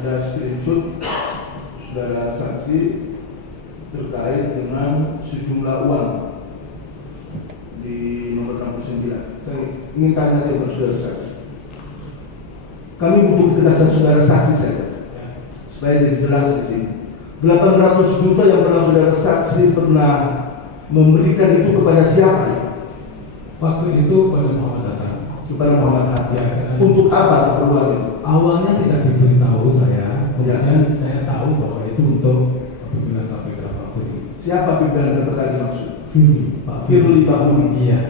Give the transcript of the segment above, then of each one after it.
ada screenshot saudara saksi terkait dengan sejumlah uang di nomor 69. Saya ingin tanya kepada saudara saksi. Kami butuh ketegasan saudara saksi saja, supaya jadi jelas di sini. 800 juta yang pernah saudara saksi pernah memberikan itu kepada siapa? Waktu itu pada Muhammad Hatta. Kepada Muhammad Hatta. Ya, untuk apa keperluan itu? Awalnya tidak diberitahu saya, kemudian saya tahu bahwa itu untuk pimpinan KPK Pak Firly. Siapa pimpinan KPK dimaksud? Firly, Pak Firly Bahuri. Iya.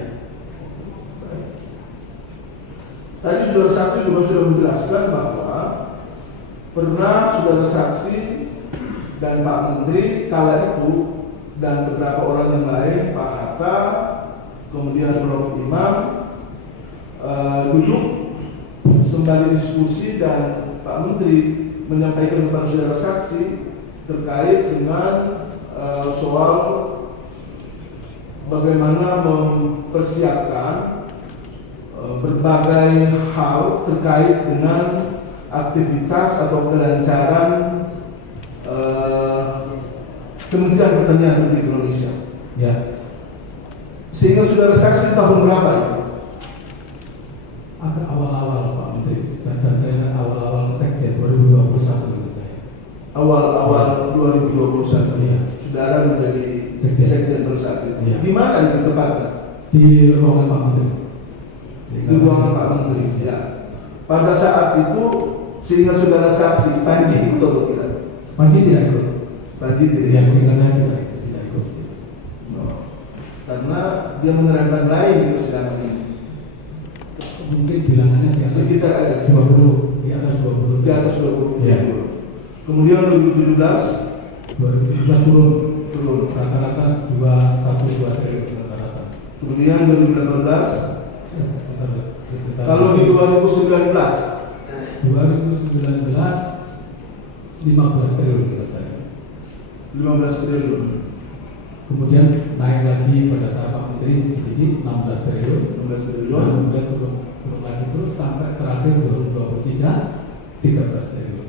Tadi saudara saksi juga sudah menjelaskan bahwa pernah saudara saksi dan Pak Menteri kala itu dan beberapa orang yang lain, Pak Hatta, kemudian Prof. Imam, duduk sembari diskusi dan Pak Menteri menyampaikan kepada saudara saksi terkait dengan soal bagaimana mempersiapkan berbagai hal terkait dengan aktivitas atau kelancaran Kementerian Pertanian Republik Indonesia. Ya. Sehingga saudara saksi tahun berapa itu? Agak awal-awal Pak Menteri, dan saya awal-awal Sekjen 2021 itu saya. Awal-awal 2021. Iya. Saudara menjadi Sekjen bersatu. Iya. Di mana itu tepatnya? Di ruangan Pak Menteri. Di ruangan Pak Menteri. Ya. Pada saat itu, sehingga saudara saksi Panji ikut atau tidak? Panji tidak ikut. Panji tidak. Ya, sehingga saya tidak ikut. Karena dia menerangkan lain di persidangan ini. Mungkin bilangannya di atas Sekitar ada 20, di atas 20. Di atas 20. Ya. Kemudian 2017 turun rata-rata 2,1-2 triliun rata-rata. Kemudian 2018 sekitar kalau di 2019 15 triliun menurut saya. 15 triliun. Kemudian naik lagi pada saat Pak Menteri sedikit 16 triliun. 16 triliun. Dan kemudian turun lagi terus sampai terakhir 2023 13 triliun.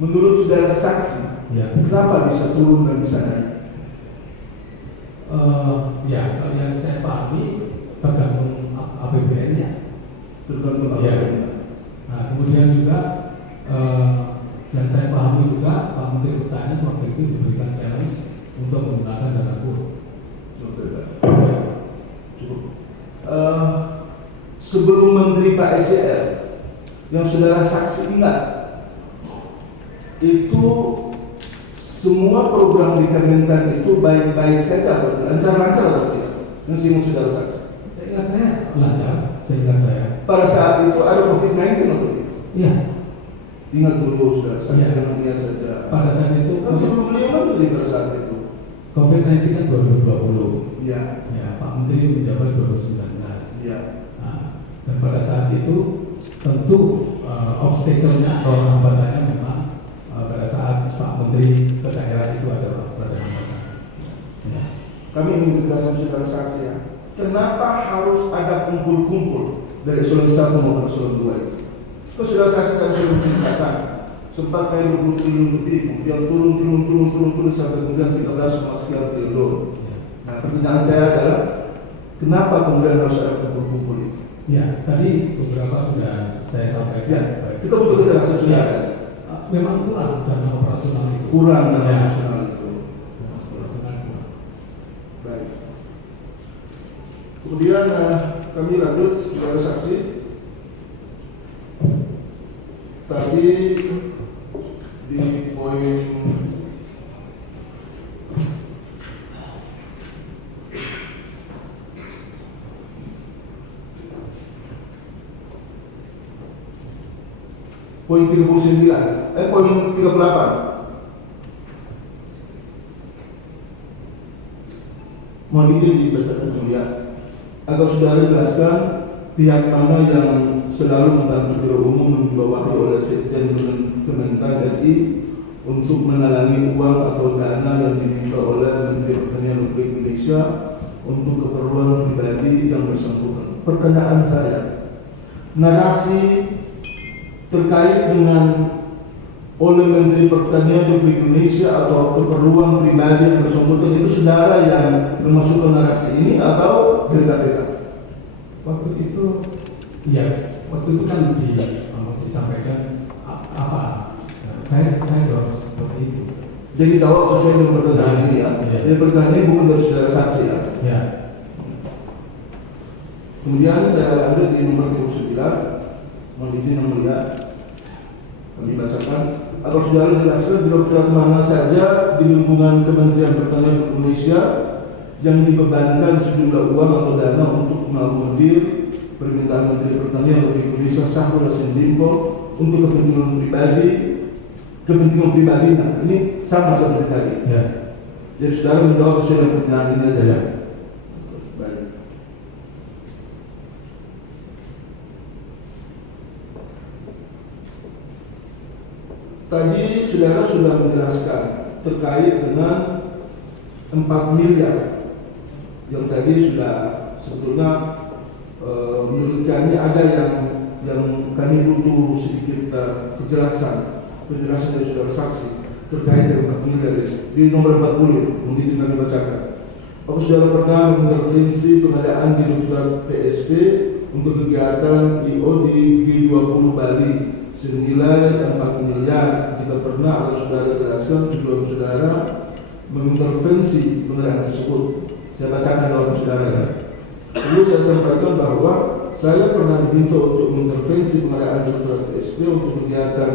Menurut saudara saksi, Ya. kenapa bisa turun dan bisa naik? Ya, kalau yang saya pahami tergantung APBN-nya. Tergantung Ya. apa? Nah, kemudian juga dan saya pahami juga Pak Menteri Pertanian waktu itu diberikan challenge untuk menggunakan dana kur. Cukup. Sebelum Menteri Pak SDR yang saudara saksi ingat, itu semua program di Kementan itu baik-baik saja, lancar-lancar atau tidak? Yang saudara saksi. Sehingga saya lancar, sehingga saya. Pada saat itu ada COVID-19 atau tidak? Iya. Ingat dulu saudara saksi Iya. dengan dia saja. Pada saat itu Kan sebelum beliau Menteri pada saat itu. COVID-19 kan 2020. Iya. Ya, Pak Menteri menjabat 2019. Iya. Nah, dan pada saat itu tentu obstacle-nya atau hambatannya memang pada saat Pak Menteri ke daerah itu adalah pada hambatan. Ya. Kami ingin tegaskan saudara saksi ya. Kenapa harus ada kumpul-kumpul dari eselon 1 maupun eselon 2 itu? Terus saudara saksi tadi sudah menceritakan sempat kayak 20 triliun lebih, kemudian turun sampai kemudian 13 sekian triliun. Ya. Nah, pertanyaan saya adalah kenapa kemudian harus ada kumpul-kumpul itu? Ya, tadi beberapa sudah saya sampaikan. Ya, kita butuh kejelasan saudara. Memang kurang dana operasional itu. Kurang dana Ya. operasional itu. Dana operasional kurang. Baik. Kemudian kami lanjut saudara saksi. Tadi di poin poin 39, poin 38. Mohon izin dibacakan mulia agar saudara jelaskan pihak mana yang selalu membantu Biro Umum yang dibawahi oleh Sekjen Kementan RI untuk menalangi uang atau dana yang diminta oleh Menteri Pertanian Republik Indonesia untuk keperluan pribadi yang bersangkutan. Pertanyaan saya, narasi terkait dengan oleh Menteri Pertanian Republik Indonesia atau keperluan pribadi yang bersangkutan itu saudara yang memasukkan narasi ini atau dari KPK? Waktu itu, waktu itu kan disampaikan apa? Saya jawab seperti itu. Jadi jawab sesuai dengan pertanyaan ini ya. Jadi pertanyaan ini bukan dari saudara saksi ya. Ya. Kemudian saya lanjut di nomor 39, mohon izin yang mulia, kami bacakan agar saudara jelaskan direktorat mana saja di lingkungan Kementerian Pertanian Indonesia yang dibebankan sejumlah uang atau dana untuk mengakomodir permintaan Menteri Pertanian Republik Indonesia Syahrul Yassin Limpo untuk kepentingan pribadi. Nah, ini sama seperti tadi. Ya. Jadi saudara menjawab sesuai dengan pertanyaan ini aja ya. Baik. Tadi saudara sudah menjelaskan terkait dengan 4 miliar yang tadi sudah sebetulnya menurut kami ada yang kami butuh sedikit penjelasan dari saudara saksi terkait dengan 4 miliar di nomor 40 mungkin kami bacakan. Apakah saudara pernah mengintervensi pengadaan di Direktorat PSP untuk kegiatan IO di G20 Bali senilai 4 miliar? Jika pernah, agar saudara jelaskan tujuan saudara mengintervensi pengadaan tersebut. Saya bacakan jawaban saudara. Perlu saya sampaikan bahwa saya pernah diminta untuk mengintervensi pengadaan Direktorat PSP untuk kegiatan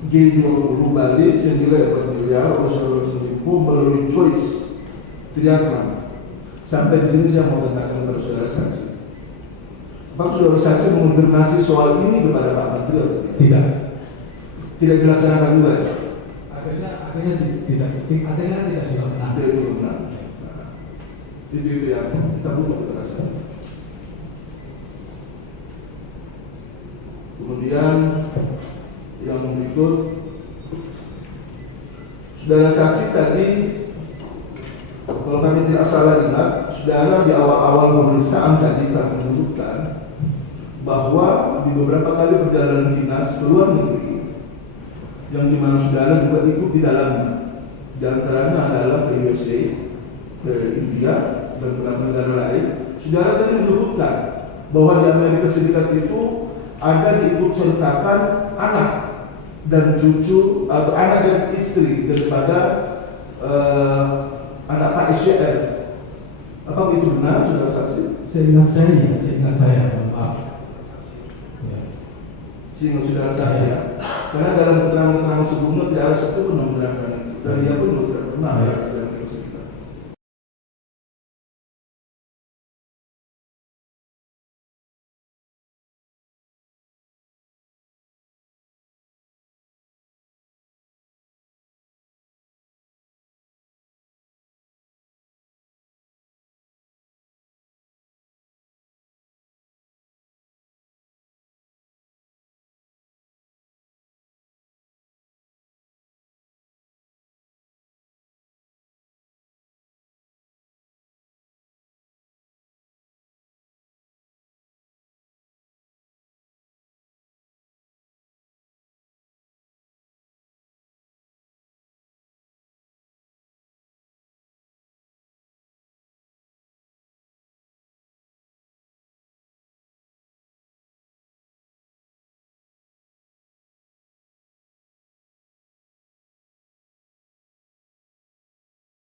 G20 Bali senilai 4 miliar oleh saudara sendiri melalui Choice Triathlon. Sampai di sini saya mau tanyakan kepada saudara saksi. Apakah saudara saksi mengonfirmasi soal ini kepada Pak Menteri atau tidak? Tidak dilaksanakan juga ya? Akhirnya tidak dilaksanakan. Tidak dilaksanakan. Itu ya, kita butuh kekerasan. Kemudian yang berikut, saudara saksi tadi, kalau kami tidak salah ingat, saudara di awal-awal pemeriksaan tadi telah menyebutkan bahwa di beberapa kali perjalanan dinas ke luar negeri, yang dimana saudara juga ikut di dalamnya, di antaranya adalah ke USA, ke India, dan beberapa negara lain. Saudara tadi menyebutkan bahwa di Amerika Serikat itu ada diikut sertakan anak dan cucu atau anak dan istri daripada anak Pak SYL. Apakah itu benar, saudara saksi? Seingat saya, maaf. Ya. Seingat saudara saksi ya. Karena dalam keterangan-keterangan sebelumnya tidak ada satu pun yang menerangkan itu. Dan dia pun juga tidak pernah.